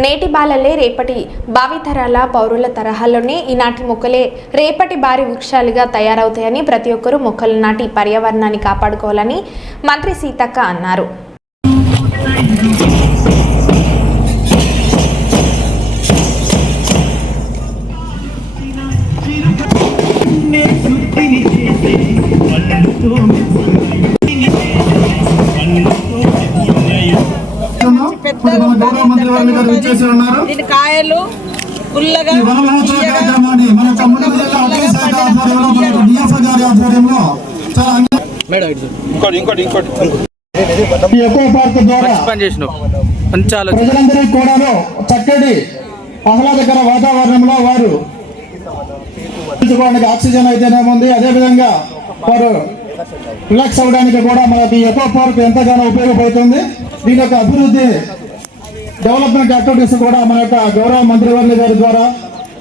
నేటి బాలలే రేపటి భావితరాల పౌరుల తరహాలోనే ఈనాటి మొక్కలే రేపటి భారీ వృక్షాలుగా తయారవుతాయని ప్రతి ఒక్కరూ మొక్కలు నాటి పర్యావరణాన్ని కాపాడుకోవాలని మంత్రి సీతక్క అన్నారు. ఇప్పుడు మన గౌరవ మంత్రి వారిని గారు ఇచ్చేసి ఉన్నారు దీని కాయలు పుల్లగా ఈ వన మహోత్సవ కార్యక్రమాన్ని మన తమ్ముడు జిల్లా అటవీ శాఖ ఆధ్వర్యంలో మనకు డిఎఫ్ఓ గారి ఆధ్వర్యంలో చాలా ఇంకోటి ఇంకోటి ఇంకోటి. పార్క్ ద్వారా ప్రజలందరికీ కూడాను చక్కటి ఆహ్లాదకర వాతావరణంలో వారు ఆక్సిజన్ అయితేనేముంది అదేవిధంగా వారు రిలాక్స్ అవ్వడానికి కూడా మనకి ఎకో పార్క్ ఎంతగానో ఉపయోగపడుతుంది. దీని యొక్క అభివృద్ధి డెవలప్మెంట్ యాక్టివిటీస్ కూడా మన యొక్క గౌరవ మంత్రివర్యుల గారి ద్వారా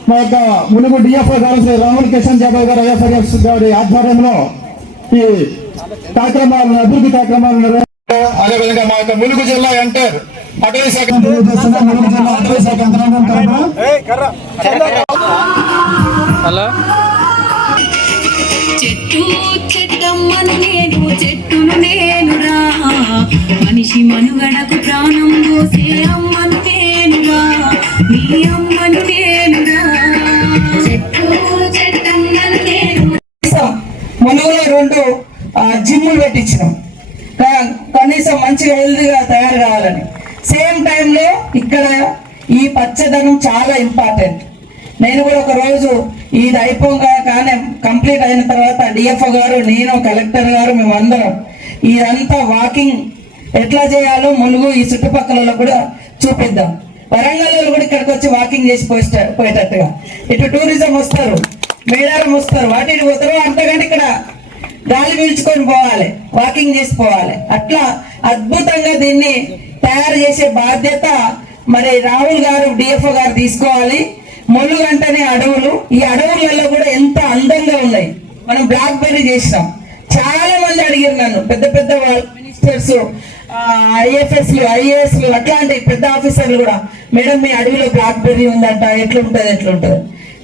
మా యొక్క ములుగు డిఎఫ్ఓ గారు శ్రీ రాహుల్ కిషన్ యాదవ్ గారు ఐఎఫ్ఐఎస్ గారి ఆధ్వర్యంలో ఈ కార్యక్రమాలను అభివృద్ధి కార్యక్రమాలను. అదేవిధంగా మా యొక్క ములుగు జిల్లా ఎంటర్ అటవీ శాఖ ములుగు జిల్లా అటవీ శాఖ అలా చెట్టు చెట్టమ్మను మనుగడకు ప్రాణం పోసే అమ్మను నేనురా మీ అమ్మను నేనురా చెట్టు కనీసం రెండు జిమ్ములు పెట్టించినాం. కా- కనీసం మంచిగా హెల్తీగా తయారు కావాలని. సేమ్ టైంలో ఇక్కడ ఈ పచ్చదనం చాలా ఇంపార్టెంట్. నేను కూడా ఒక రోజు ఇది అయిపోగా కానీ కంప్లీట్ అయిన తర్వాత డిఎఫ్ఓ గారు నేను కలెక్టర్ గారు మేమందరం ఇదంతా వాకింగ్ ఎట్లా చేయాలో ములుగు ఈ చుట్టుపక్కల కూడా చూపిద్దాం. వరంగల్ వాళ్ళు కూడా ఇక్కడికి వచ్చి వాకింగ్ చేసి పోయేటట్టుగా. ఇటు టూరిజం వస్తారు మేడారం వస్తారు వాటి పోతారు. అంతకంటే ఇక్కడ గాలి పీల్చుకొని పోవాలి వాకింగ్ చేసి పోవాలి. అట్లా అద్భుతంగా దీన్ని తయారు చేసే బాధ్యత మరి రాహుల్ గారు డిఎఫ్ఓ గారు తీసుకోవాలి. ములుగు అడవులు. ఈ అడవులలో కూడా ఎంత అందంగా ఉన్నాయి. మనం బ్లాక్ బెర్రీ చేసినాం. చాలా మంది అడిగారు నన్ను. పెద్ద పెద్ద మినిస్టర్స్ ఐఎఫ్ఎస్లు ఐఏఎస్లు అట్లాంటి పెద్ద ఆఫీసర్లు కూడా. మేడం మీ అడవిలో బ్లాక్ బెర్రీ ఉందంట. ఎట్లుంటది ఎట్లుంటది?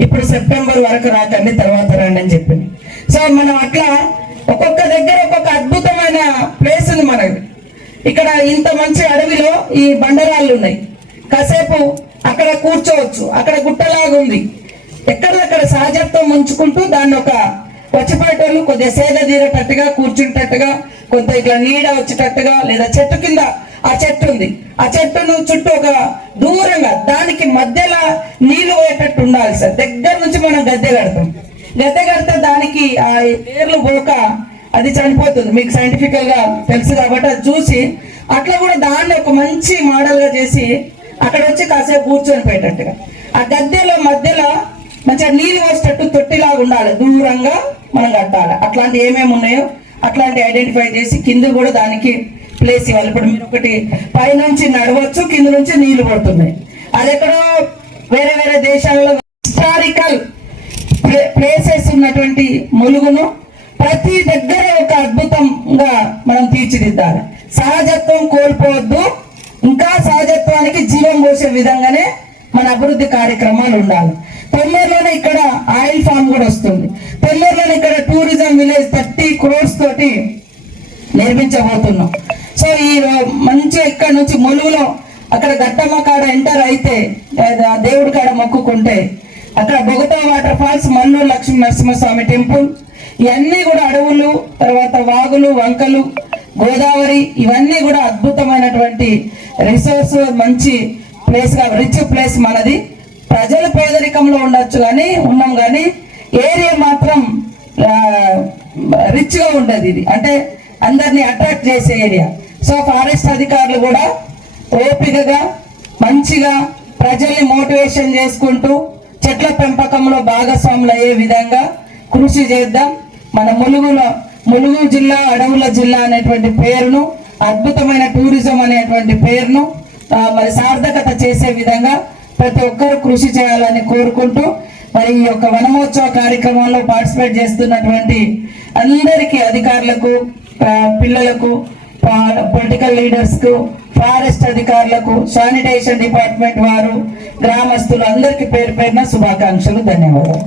ఇప్పుడు సెప్టెంబర్ వరకు రాకండి తర్వాత రండి అని చెప్పింది సో మనం అట్లా ఒక్కొక్క దగ్గర ఒక్కొక్క అద్భుతమైన ప్లేస్ ఉంది మనకి ఇక్కడ ఇంత మంచి అడవిలో ఈ బండరాళ్ళు ఉన్నాయి. కాసేపు అక్కడ కూర్చోవచ్చు. అక్కడ గుట్టలాగా ఉంది. ఎక్కడక్కడ సహజత్వం ఉంచుకుంటూ దాన్ని ఒక పచ్చిపాటోళ్ళు కొద్దిగా సేద తీరేటట్టుగా కూర్చుంటట్టుగా కొంత ఇట్లా నీడ వచ్చేటట్టుగా లేదా చెట్టు కింద ఆ చెట్టు ఉంది. ఆ చెట్టును చుట్టూ ఒక దూరంగా దానికి మధ్యలో నీళ్ళు పోయేటట్టు ఉండాలి సార్. దగ్గర నుంచి మనం గద్దె కడతాం. గద్దె కడితే దానికి ఆ వేర్లు పోక అది చనిపోతుంది. మీకు సైంటిఫికల్గా తెలుసు కాబట్టి అది చూసి అట్లా కూడా దాన్ని ఒక మంచి మోడల్గా చేసి అక్కడ వచ్చి కాసేపు కూర్చొని పోయేటట్టుగా. ఆ గద్దెలో మధ్యలో మంచిగా నీళ్ళు వచ్చేటట్టు తొట్టిలాగా ఉండాలి. దూరంగా మనం కట్టాలి. అట్లాంటి ఏమేమి ఉన్నాయో అట్లాంటి ఐడెంటిఫై చేసి కింద కూడా దానికి ప్లేస్ ఇవ్వాలి. ఇప్పుడు మీరు ఒకటి పైనుంచి నడవచ్చు కింద నుంచి నీళ్ళు పడుతున్నాయి. అది ఎక్కడో వేరే వేరే దేశాలలో హిస్టారికల్ ప్లేసెస్ ఉన్నటువంటి ములుగును ప్రతి దగ్గర ఒక అద్భుతంగా మనం తీర్చిదిద్దాలి. సహజత్వం కోల్పోవద్దు. ఇంకా సహజత్వానికి జీవం పోసే విధంగానే మన అభివృద్ధి కార్యక్రమాలు ఉండాలి. తొందరలోనే ఇక్కడ ఆయిల్ ఫామ్ కూడా వస్తుంది. తొందరలోనే ఇక్కడ టూరిజం విలేజ్ థర్టీ క్రోర్స్ తోటి నిర్మించబోతున్నాం. సో ఈ మంచి ఇక్కడ నుంచి ములుగులో అక్కడ గట్టమ్మ కాడ ఎంటర్ అయితే దేవుడి కాడ మొక్కుకుంటే అక్కడ Bogatha water falls Malluru Lakshmi Narasimhaswamy temple ఇవన్నీ కూడా అడవులు తర్వాత వాగులు వంకలు గోదావరి ఇవన్నీ కూడా అద్భుతమైనటువంటి రిసోర్స్ మంచి ప్లేస్గా రిచ్ ప్లేస్ మనది. ప్రజలు పేదరికంలో ఉండొచ్చు కానీ ఉన్నాం కానీ ఏరియా మాత్రం రిచ్గా ఉండదు ఇది. అంటే అందరినీ అట్రాక్ట్ చేసే ఏరియా. సో ఫారెస్ట్ అధికారులు కూడా ఓపికగా మంచిగా ప్రజల్ని మోటివేషన్ చేసుకుంటూ చెట్ల పెంపకంలో భాగస్వాములు అయ్యే విధంగా కృషి చేద్దాం. మన ములుగులో ములుగు జిల్లా అడవుల జిల్లా అనేటువంటి పేరును అద్భుతమైన టూరిజం అనేటువంటి పేరును మరి సార్థకత చేసే విధంగా ప్రతి ఒక్కరు కృషి చేయాలని కోరుకుంటూ మరి ఈ యొక్క వనమోత్సవ కార్యక్రమంలో పార్టిసిపేట్ చేస్తున్నటువంటి అందరికీ అధికారులకు పిల్లలకు పొలిటికల్ లీడర్స్కు ఫారెస్ట్ అధికారులకు శానిటేషన్ డిపార్ట్మెంట్ వారు గ్రామస్తులు అందరికీ పేరు పేరున శుభాకాంక్షలు ధన్యవాదాలు.